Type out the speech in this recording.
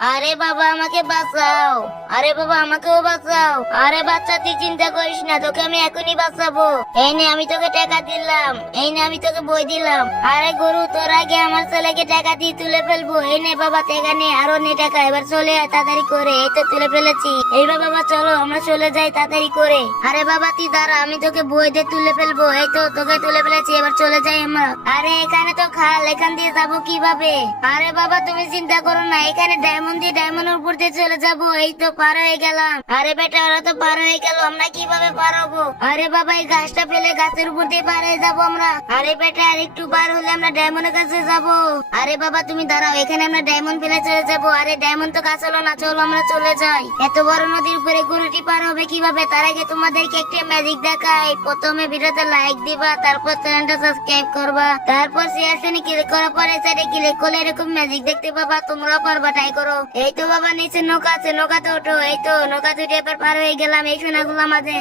আরে বাবা আমাকে বাঁচাও, আরে বাবা আমাকেও বাঁচাও। আরে বাচ্চা তুই চিন্তা করিস না, তোকে আমি এখনই বাঁচাবো। এই নে আমি তোকে টাকা দিলাম, এই নে আমি তোকে বই দিলাম। আরে গরু তোর আগে আমার ছেলেকে টাকা দিয়ে তুলে ফেলবো। এই নে বাবা টাকা নে, আরো নে টাকা, এবার চলে আয় তাড়াতাড়ি করে। এই তো তুলে ফেলেছি, এইবার বাবা চলো আমরা চলে যাই তাড়াতাড়ি করে। আরে বাবা তুই দাঁড়া, আমি তোকে বই দিয়ে তুলে ফেলবো। এই তো তোকে তুলে ফেলেছি, এবার চলে যাই আমরা। আরে এখানে তো খাল, এখান দিয়ে যাবো কিভাবে? আরে বাবা তুমি চিন্তা করো না, এখানে ডায়মন্ড দিয়ে ডায়মন্ডের উপর দিয়ে চলে যাবো। এই তো পার হয়ে গেলাম। আরে বেটা ওরা তো পার হয়ে গেল, আমরা কিভাবে পার হবো? আরে বাবা এই গাছটা ফেলে গাছের উপর দিয়ে পার হয়ে যাবো আমরা। আরে বেটা আর একটু পার হলে আমরা ডায়মন্ডের কাছে যাবো। আরে বাবা তুমি দাঁড়াও, এখানে আমরা ডায়মন্ড ফেলে চলে যাবো। আরে ডায়মন্ড তো কাছে হলো না, চলো আমরা চলে যাই। এত বড় নদীর উপরে গরুটি পার হবে কিভাবে? তার আগে তোমাদেরকে একটা ম্যাজিক দেখাই। প্রথমে ভিডিওতে লাইক দিবা, তারপর চ্যানেলটা সাবস্ক্রাইব করবা, তারপর শেয়ার শুনে ক্লিক করার পরে সাইডে ক্লিক করলে এরকম ম্যাজিক দেখতে পাবা। তোমরা পারবা, ট্রাই করো। এই তো বাবা নিচে নৌকা আছে, নৌকাতে ওঠো। এই তো নৌকাতে উঠে এবার পার হয়ে গেলাম এই সোনাগুলো আমাদের।